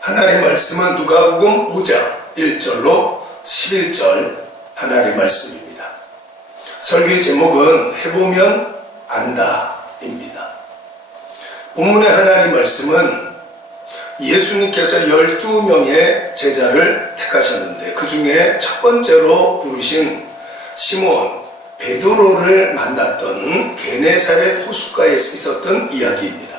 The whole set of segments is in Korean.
하나님의 말씀은 누가복음 5장 1절로 11절 하나님의 말씀입니다. 설교의 제목은 해보면 안다입니다. 본문의 하나님의 말씀은 예수님께서 12명의 제자를 택하셨는데 그 중에 첫 번째로 부르신 시몬 베드로를 만났던 게네사렛 호숫가에 있었던 이야기입니다.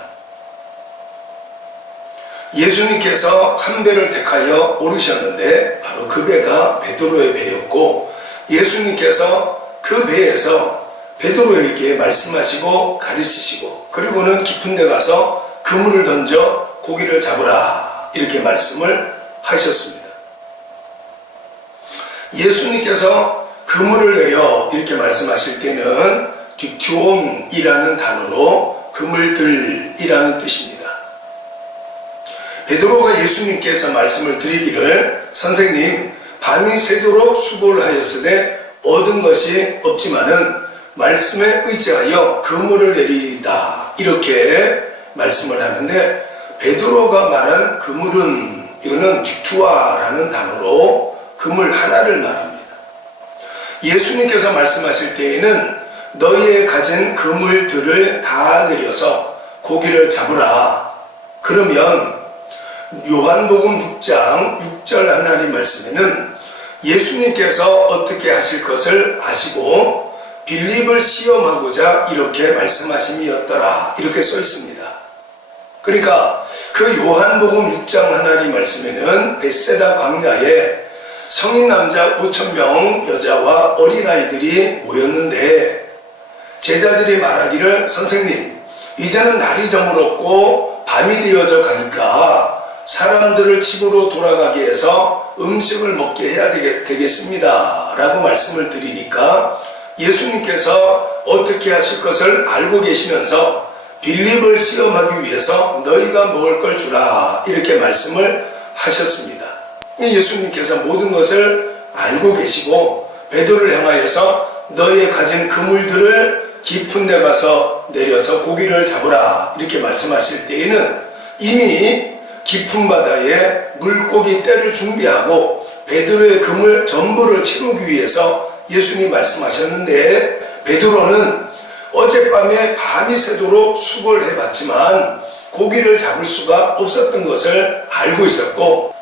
예수님께서 한 배를 택하여 오르셨는데 바로 그 배가 베드로의 배였고, 예수님께서 그 배에서 베드로에게 말씀하시고 가르치시고, 그리고는 깊은 데 가서 그물을 던져 고기를 잡으라 이렇게 말씀을 하셨습니다. 예수님께서 그물을 내려 이렇게 말씀하실 때는 딕튜온이라는 단어로 그물들이라는 뜻입니다. 베드로가 예수님께서 말씀을 드리기를, 선생님, 밤이 새도록 수고를 하였으되 얻은 것이 없지만은 말씀에 의지하여 그물을 내리리다 이렇게 말씀을 하는데, 베드로가 말한 그물은 이거는 딕투아라는 단어로 그물 하나를 말합니다. 예수님께서 말씀하실 때에는 너희의 가진 그물들을 다 내려서 고기를 잡으라. 그러면 요한복음 6장 6절 하나님 말씀에는 예수님께서 어떻게 하실 것을 아시고 빌립을 시험하고자 이렇게 말씀하심이었더라 이렇게 써 있습니다. 그러니까 그 요한복음 6장 하나님 말씀에는 벳세다 광야에 성인 남자 5,000명 여자와 어린아이들이 모였는데, 제자들이 말하기를, 선생님, 이제는 날이 저물었고 밤이 되어져 가니까 사람들을 집으로 돌아가게 해서 음식을 먹게 해야 되겠습니다 라고 말씀을 드리니까, 예수님께서 어떻게 하실 것을 알고 계시면서 빌립을 시험하기 위해서 너희가 먹을 걸 주라 이렇게 말씀을 하셨습니다. 예수님께서 모든 것을 알고 계시고 베드로를 향하여서 너희의 가진 그물들을 깊은 데 가서 내려서 고기를 잡으라 이렇게 말씀하실 때에는 이미 깊은 바다에 물고기 떼를 준비하고 베드로의 그물 전부를 채우기 위해서 예수님 말씀하셨는데, 베드로는 어젯밤에 밤이 새도록 수고를 해봤지만 고기를 잡을 수가 없었던 것을 알고 있었고,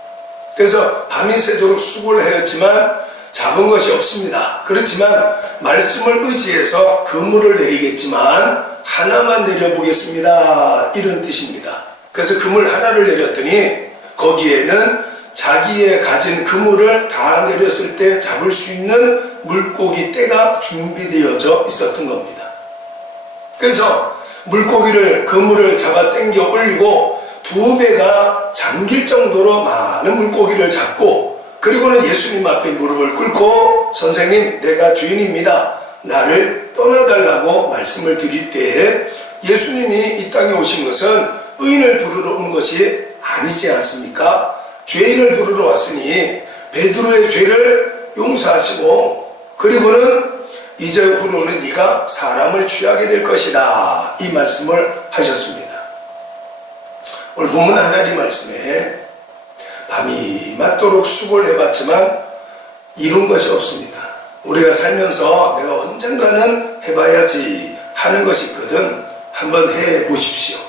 그래서 밤이 새도록 수고를 하였지만 잡은 것이 없습니다. 그렇지만 말씀을 의지해서 그물을 내리겠지만 하나만 내려보겠습니다 이런 뜻입니다. 그래서 그물 하나를 내렸더니 거기에는 자기의 가진 그물을 다 내렸을 때 잡을 수 있는 물고기 떼가 준비되어져 있었던 겁니다. 그래서 그물을 잡아 당겨 올리고 2배가 잠길 정도로 많은 물고기를 잡고, 그리고는 예수님 앞에 무릎을 꿇고, 선생님, 내가 주인입니다, 나를 떠나달라고 말씀을 드릴 때, 예수님이 이 땅에 오신 것은 의인을 부르러 온 것이 아니지 않습니까? 죄인을 부르러 왔으니 베드로의 죄를 용서하시고, 그리고는 이제 후로는 네가 사람을 취하게 될 것이다 이 말씀을 하셨습니다. 오늘 본문 하나님 말씀에 밤이 맞도록 수고를 해봤지만 이룬 것이 없습니다. 우리가 살면서 내가 언젠가는 해봐야지 하는 것이 있거든. 한번 해보십시오.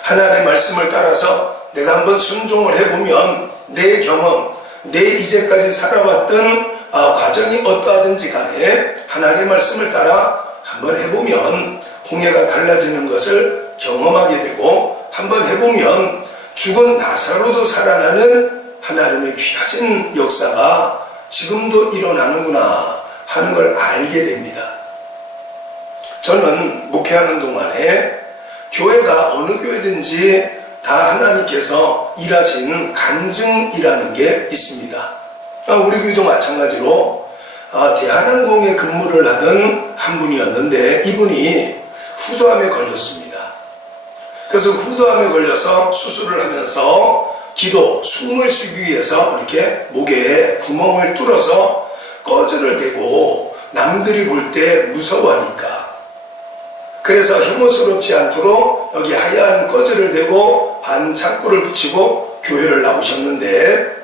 하나님의 말씀을 따라서 내가 한번 순종을 해보면 내 경험, 내 이제까지 살아왔던 과정이 어떠하든지 간에 하나님의 말씀을 따라 한번 해보면 홍해가 갈라지는 것을 경험하게 되고, 한번 해보면 죽은 나사로도 살아나는 하나님의 귀하신 역사가 지금도 일어나는구나 하는 걸 알게 됩니다. 저는 목회하는 동안에 교회가 어느 교회든지 다 하나님께서 일하신 간증이라는 게 있습니다. 우리 교회도 마찬가지로 대한항공에 근무를 하던 한 분이었는데, 이분이 후두암에 걸렸습니다. 그래서 후두암에 걸려서 수술을 하면서 숨을 쉬기 위해서 이렇게 목에 구멍을 뚫어서 꺼즈를 대고 남들이 볼 때 무서워하니까. 그래서 혐오스럽지 않도록 여기 하얀 꺼즈를 대고 반창고를 붙이고 교회를 나오셨는데,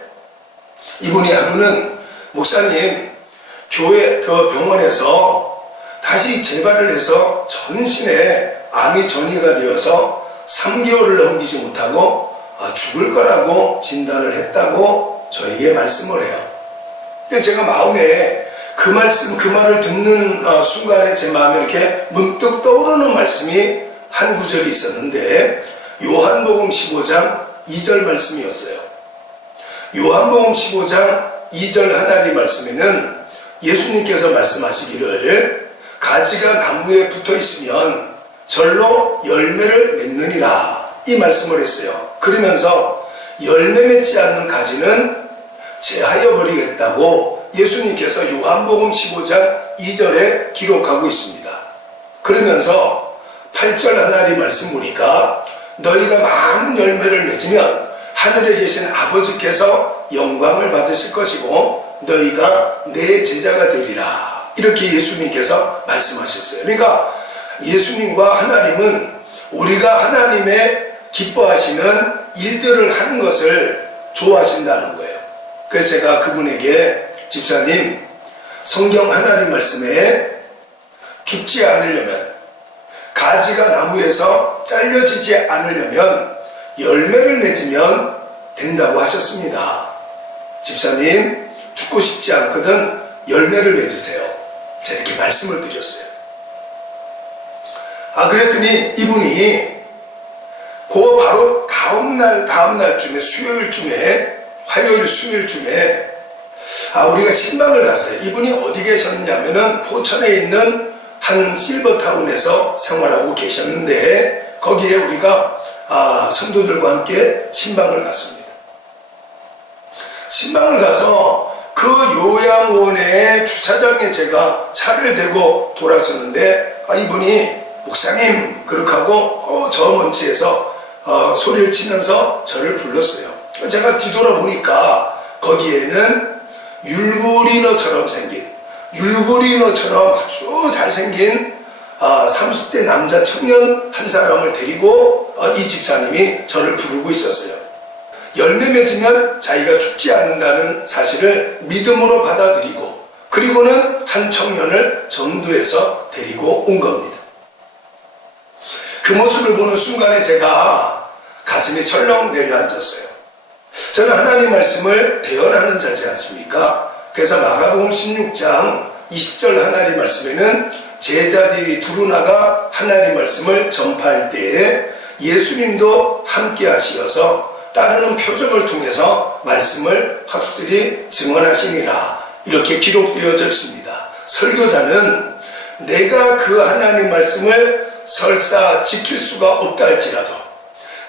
이분이 하루는 목사님, 교회 병원에서 다시 재발을 해서 전신에 암이 전이가 되어서 3개월을 넘기지 못하고 죽을 거라고 진단을 했다고 저에게 말씀을 해요. 근데 제가 마음에 그 말을 듣는 순간에 제 마음에 이렇게 문득 떠오르는 말씀이 한 구절이 있었는데, 요한복음 15장 2절 말씀이었어요. 요한복음 15장 2절 하나님 말씀에는 예수님께서 말씀하시기를 가지가 나무에 붙어 있으면 절로 열매를 맺느니라, 이 말씀을 했어요. 그러면서 열매 맺지 않는 가지는 제하여 버리겠다고 예수님께서 요한복음 15장 2절에 기록하고 있습니다. 그러면서 8절 하나님 말씀 보니까 너희가 많은 열매를 맺으면 하늘에 계신 아버지께서 영광을 받으실 것이고 너희가 내 제자가 되리라, 이렇게 예수님께서 말씀하셨어요. 그러니까 예수님과 하나님은 우리가 하나님의 기뻐하시는 일들을 하는 것을 좋아하신다는 거예요. 그래서 제가 그분에게 집사님, 성경 하나님 말씀에 죽지 않으려면, 가지가 나무에서 잘려지지 않으려면 열매를 맺으면 된다고 하셨습니다. 집사님, 죽고 싶지 않거든 열매를 맺으세요. 제가 이렇게 말씀을 드렸어요. 그랬더니 이분이 그 바로 다음날쯤에 화요일 수요일쯤에 우리가 신방을 갔어요. 이분이 어디 계셨냐면은 포천에 있는 한 실버타운에서 생활하고 계셨는데, 거기에 우리가 성도들과 함께 신방을 갔습니다. 신방을 가서 그 요양원의 주차장에 제가 차를 대고 돌아섰는데, 이분이 목사님 그렇게 하고 저 먼지에서 소리를 치면서 저를 불렀어요. 제가 뒤돌아보니까 거기에는 율무리너처럼 아주 잘생긴 30대 남자 청년 한 사람을 데리고 이 집사님이 저를 부르고 있었어요. 열매 맺으면 자기가 죽지 않는다는 사실을 믿음으로 받아들이고, 그리고는 한 청년을 전도해서 데리고 온 겁니다. 그 모습을 보는 순간에 제가 가슴이 철렁 내려앉았어요. 저는 하나님 말씀을 대언하는 자지 않습니까? 그래서 마가복음 16장 20절 하나님 말씀에는 제자들이 두루 나가 하나님 말씀을 전파할 때에 예수님도 함께 하시어서 따르는 표적을 통해서 말씀을 확실히 증언하시니라, 이렇게 기록되어져 있습니다. 설교자는 내가 그 하나님 말씀을 설사 지킬 수가 없다 할지라도,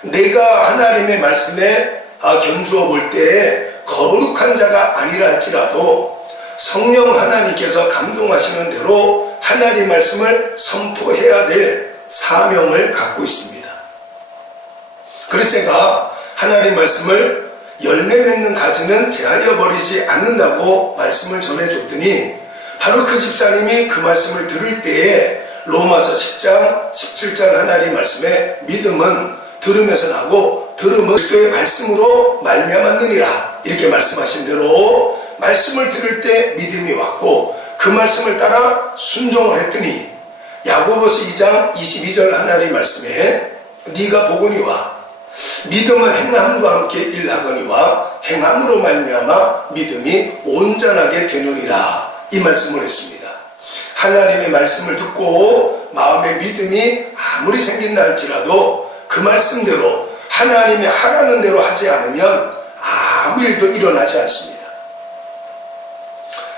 내가 하나님의 말씀에 견주어 볼 때에 거룩한 자가 아니라 할지라도 성령 하나님께서 감동하시는 대로 하나님 말씀을 선포해야 될 사명을 갖고 있습니다. 그래서 제가 하나님 말씀을 열매 맺는 가지는 제하여 버리지 않는다고 말씀을 전해줬더니, 바로 그 집사님이 그 말씀을 들을 때에 로마서 10장 17절 하나님 말씀에 믿음은 들음에서 나고 들음은 그리스도의 말씀으로 말미암았느니라, 이렇게 말씀하신 대로 말씀을 들을 때 믿음이 왔고, 그 말씀을 따라 순종을 했더니 야고보서 2장 22절 하나님 말씀에 네가 보거니와 믿음은 행함과 함께 일하거니와 행함으로 말미암아 믿음이 온전하게 되느니라, 이 말씀을 했습니다. 하나님의 말씀을 듣고 마음의 믿음이 아무리 생긴다 할지라도 그 말씀대로 하나님이 하라는 대로 하지 않으면 아무 일도 일어나지 않습니다.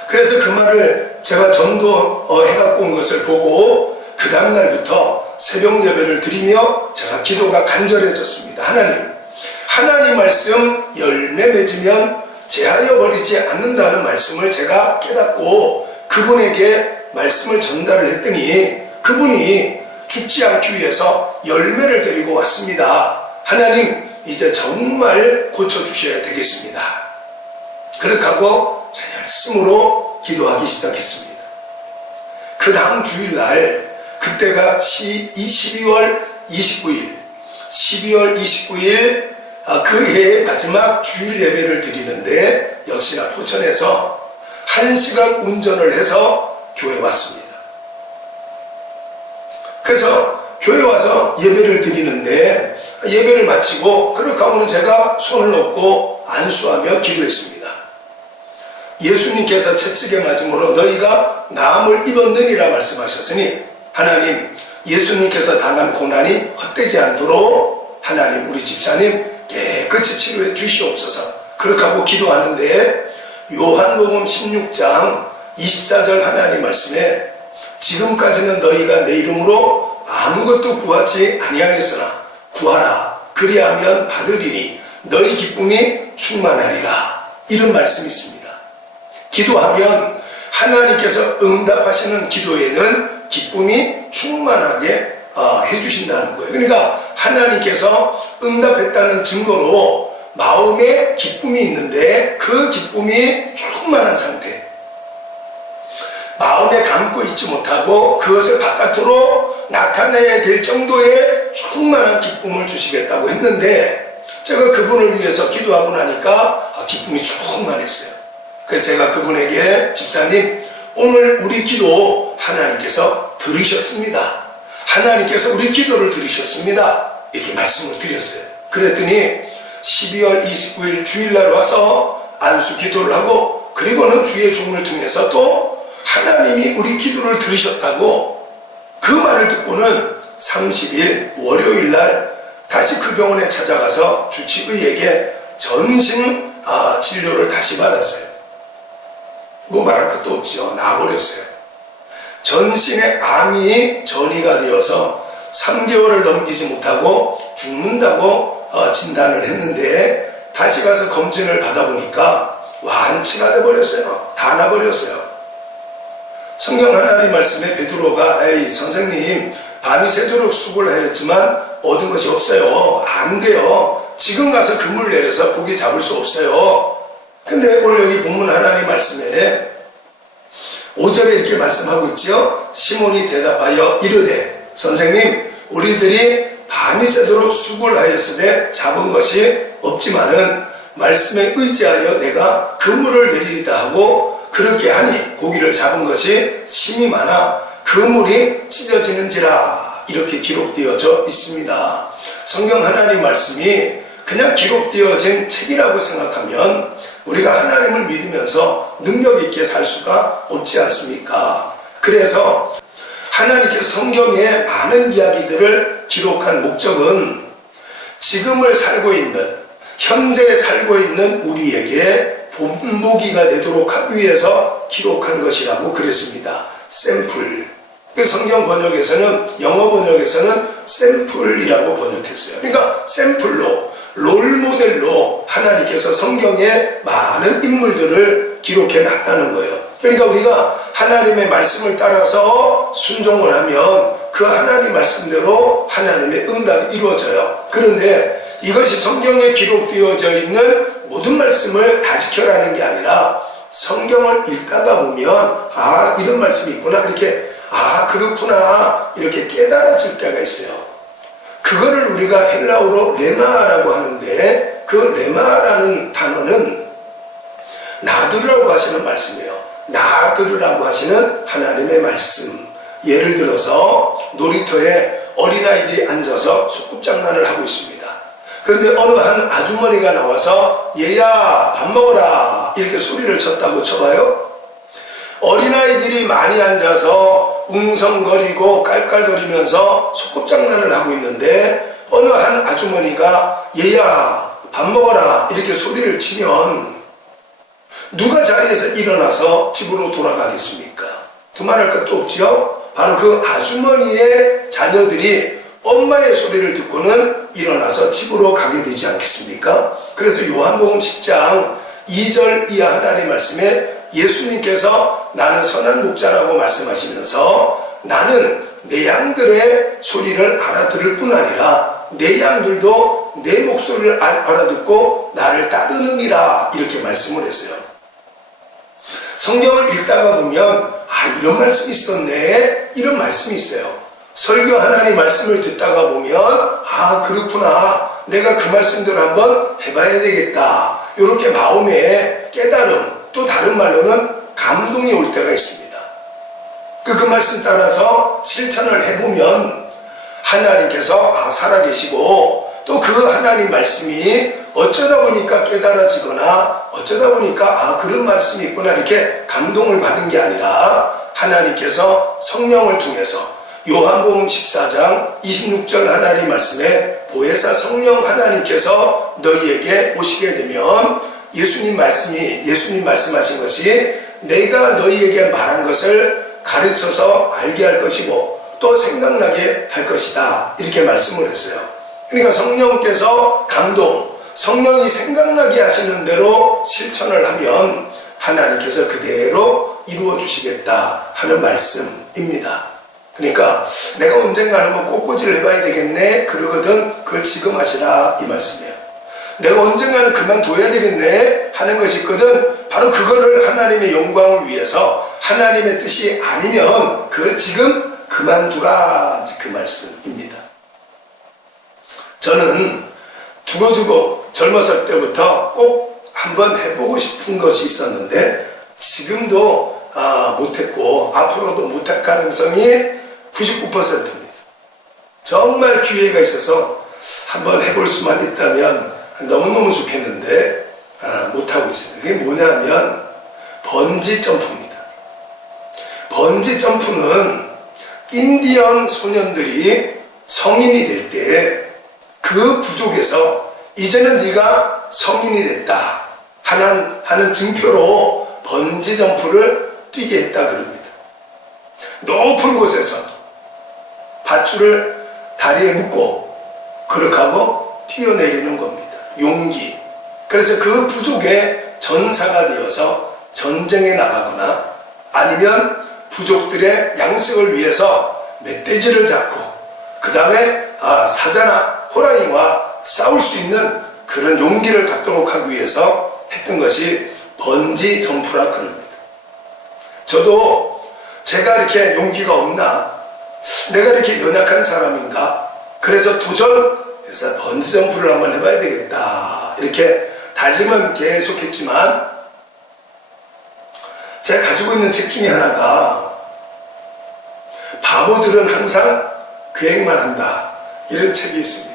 그래서 그 말을 제가 전도해갖고 온 것을 보고 그 다음날부터 새벽 예배를 드리며 제가 기도가 간절해졌습니다. 하나님 말씀 열매 맺으면 제하여 버리지 않는다는 말씀을 제가 깨닫고 그분에게 말씀을 전달을 했더니 그분이 죽지 않기 위해서 열매를 데리고 왔습니다. 하나님, 이제 정말 고쳐주셔야 되겠습니다. 그렇게 하고 열심으로 기도하기 시작했습니다. 그 다음 주일날, 그때가 12월 29일, 12월 29일 그 해의 마지막 주일 예배를 드리는데 역시나 포천에서 1시간 운전을 해서 교회 왔습니다. 그래서 교회 와서 예배를 드리는데 예배를 마치고 그렇게 하고는 제가 손을 놓고 안수하며 기도했습니다. 예수님께서 채찍에 맞음으로 너희가 나음을 입었느니라 말씀하셨으니 하나님, 예수님께서 당한 고난이 헛되지 않도록 하나님 우리 집사님 깨끗이 치료해 주시옵소서. 그렇게 하고 기도하는데 요한복음 16장 24절 하나님 말씀에 지금까지는 너희가 내 이름으로 아무것도 구하지 아니하였으나 구하라 그리하면 받으리니 너희 기쁨이 충만하리라. 이런 말씀이 있습니다. 기도하면 하나님께서 응답하시는 기도에는 기쁨이 충만하게 해주신다는 거예요. 그러니까 하나님께서 응답했다는 증거로 마음에 기쁨이 있는데 그 기쁨이 충만한 상태, 마음에 감고 있지 못하고 그것을 바깥으로 나타내야 될 정도의 충만한 기쁨을 주시겠다고 했는데 제가 그분을 위해서 기도하고 나니까 기쁨이 충만했어요. 그래서 제가 그분에게 집사님, 오늘 우리 기도 하나님께서 들으셨습니다. 하나님께서 우리 기도를 들으셨습니다. 이렇게 말씀을 드렸어요. 그랬더니 12월 29일 주일날 와서 안수 기도를 하고 그리고는 주의 종을 통해서 또 하나님이 우리 기도를 들으셨다고 그 말을 듣고는 30일 월요일날 다시 그 병원에 찾아가서 주치의에게 전신 진료를 다시 받았어요. 뭐 말할 것도 없지요. 나아버렸어요. 전신에 암이 전이가 되어서 3개월을 넘기지 못하고 죽는다고 진단을 했는데 다시 가서 검진을 받아보니까 완치가 돼버렸어요. 다 나버렸어요. 성경 하나님 말씀에 베드로가 에이 선생님 밤이 새도록 수고를 하였지만 얻은 것이 없어요. 안 돼요. 지금 가서 그물 내려서 고기 잡을 수 없어요. 근데 오늘 여기 본문 하나님 말씀에 5절에 이렇게 말씀하고 있죠. 시몬이 대답하여 이르되 선생님 우리들이 밤이 새도록 수고를 하였으되 잡은 것이 없지만은 말씀에 의지하여 내가 그물을 내리리다 하고 그렇게 하니 고기를 잡은 것이 심이 많아 그물이 찢어지는지라. 이렇게 기록되어져 있습니다. 성경 하나님 말씀이 그냥 기록되어진 책이라고 생각하면 우리가 하나님을 믿으면서 능력 있게 살 수가 없지 않습니까? 그래서 하나님께서 성경에 많은 이야기들을 기록한 목적은 지금을 살고 있는, 현재 살고 있는 우리에게 본보기가 되도록 하기 위해서 기록한 것이라고 그랬습니다. 샘플. 성경 번역에서는, 영어 번역에서는 샘플이라고 번역했어요. 그러니까 샘플로, 롤모델로 하나님께서 성경에 많은 인물들을 기록해 놨다는 거예요. 그러니까 우리가 하나님의 말씀을 따라서 순종을 하면 그 하나님 말씀대로 하나님의 응답이 이루어져요. 그런데 이것이 성경에 기록되어져 있는 모든 말씀을 다 지켜라는 게 아니라 성경을 읽다가 보면 이런 말씀이 있구나, 이렇게 그렇구나 이렇게 깨달아질 때가 있어요. 그거를 우리가 헬라어로 레마라고 하는데 그 레마라는 단어는 나들으라고 하시는 말씀이에요. 나들으라고 하시는 하나님의 말씀. 예를 들어서 놀이터에 어린아이들이 앉아서 소꿉장난을 하고 있습니다. 그런데 어느 한 아주머니가 나와서 얘야 밥 먹어라 이렇게 소리를 쳤다고 쳐봐요. 어린아이들이 많이 앉아서 웅성거리고 깔깔거리면서 소꿉장난을 하고 있는데 어느 한 아주머니가 얘야 밥 먹어라 이렇게 소리를 치면 누가 자리에서 일어나서 집으로 돌아가겠습니까? 두말할 것도 없지요. 바로 그 아주머니의 자녀들이 엄마의 소리를 듣고는 일어나서 집으로 가게 되지 않겠습니까? 그래서 요한복음 10장 2절 이하 하나님 말씀에 예수님께서 나는 선한 목자라고 말씀하시면서 나는 내 양들의 소리를 알아들을 뿐 아니라 내 양들도 내 목소리를 알아듣고 나를 따르느니라 이렇게 말씀을 했어요. 성경을 읽다가 보면 이런 말씀이 있었네, 이런 말씀이 있어요. 설교 하나님 말씀을 듣다가 보면 그렇구나, 내가 그 말씀대로 한번 해봐야 되겠다, 이렇게 마음에 깨달음, 또 다른 말로는 감동이 올 때가 있습니다. 그 말씀 따라서 실천을 해보면 하나님께서 살아계시고, 또 그 하나님 말씀이 어쩌다 보니까 깨달아지거나 어쩌다 보니까 그런 말씀이 있구나, 이렇게 감동을 받은 게 아니라 하나님께서 성령을 통해서 요한복음 14장 26절 하나님 말씀에 보혜사 성령 하나님께서 너희에게 오시게 되면 예수님 말씀하신 것이 내가 너희에게 말한 것을 가르쳐서 알게 할 것이고 또 생각나게 할 것이다, 이렇게 말씀을 했어요. 그러니까 성령께서 성령이 생각나게 하시는 대로 실천을 하면 하나님께서 그대로 이루어 주시겠다 하는 말씀입니다. 그러니까 내가 언젠가는 꽃꽂이를 해봐야 되겠네, 그러거든 그걸 지금 하시라, 이 말씀이에요. 내가 언젠가는 그만둬야 되겠네 하는 것이 있거든, 바로 그거를 하나님의 영광을 위해서, 하나님의 뜻이 아니면 그걸 지금 그만두라, 그 말씀입니다. 저는 두고두고 젊었을 때부터 꼭 한번 해보고 싶은 것이 있었는데 지금도 못했고 앞으로도 못할 가능성이 99%입니다. 정말 기회가 있어서 한번 해볼 수만 있다면 너무너무 좋겠는데 못하고 있습니다. 그게 뭐냐면 번지 점프입니다. 번지 점프는 인디언 소년들이 성인이 될 때 그 부족에서 이제는 네가 성인이 됐다 하는 증표로 번지 점프를 뛰게 했다 그럽니다. 높은 곳에서 밧줄을 다리에 묶고 그렇게 하고 뛰어내리는 겁니다. 용기. 그래서 그 부족의 전사가 되어서 전쟁에 나가거나 아니면 부족들의 양식을 위해서 멧돼지를 잡고 그 다음에 사자나 호랑이와 싸울 수 있는 그런 용기를 갖도록 하기 위해서 했던 것이 번지 점프라 그럽니다. 저도 제가 이렇게 용기가 없나, 내가 이렇게 연약한 사람인가, 그래서 그래서 번지 점프를 한번 해봐야 되겠다, 이렇게 다짐은 계속했지만 제가 가지고 있는 책 중에 하나가 바보들은 항상 계획만 한다, 이런 책이 있습니다.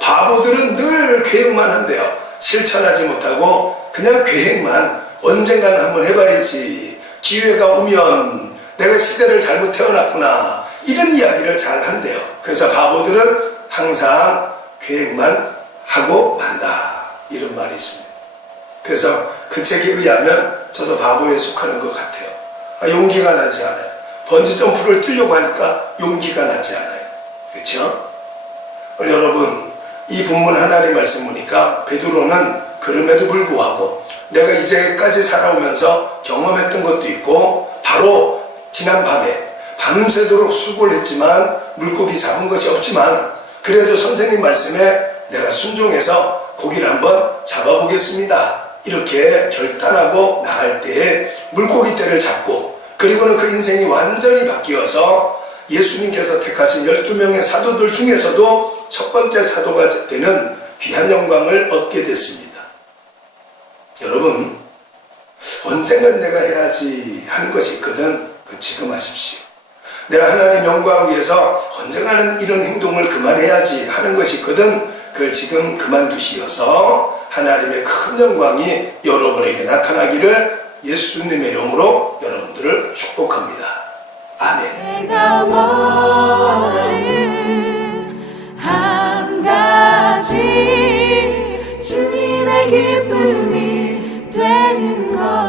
바보들은 늘 계획만 한대요. 실천하지 못하고 그냥 계획만, 언젠가는 한번 해봐야지, 기회가 오면 내가 시대를 잘못 태어났구나, 이런 이야기를 잘 한대요. 그래서 바보들은 항상 계획만 하고 만다, 이런 말이 있습니다. 그래서 그 책에 의하면 저도 바보에 속하는 것 같아요. 용기가 나지 않아요. 번지점프를 뛰려고 하니까 용기가 나지 않아요. 그렇죠? 여러분, 이 본문 하나님 말씀 보니까 베드로는 그럼에도 불구하고 내가 이제까지 살아오면서 경험했던 것도 있고, 바로 지난 밤에 밤새도록 수고를 했지만 물고기 잡은 것이 없지만 그래도 선생님 말씀에 내가 순종해서 고기를 한번 잡아보겠습니다, 이렇게 결단하고 나갈 때에 물고기 떼를 잡고, 그리고는 그 인생이 완전히 바뀌어서 예수님께서 택하신 12명의 사도들 중에서도 첫 번째 사도가 되는 귀한 영광을 얻게 됐습니다. 여러분, 언젠간 내가 해야지 하는 것이 있거든, 지금 하십시오. 내가 하나님 영광을 위해서 언젠가는 이런 행동을 그만해야지 하는 것이 있거든, 그걸 지금 그만두시어서 하나님의 큰 영광이 여러분에게 나타나기를 예수님의 이름으로 여러분들을 축복합니다. 아멘. 내가 원하는 한 가지, 주님의 기쁨이 되는 것.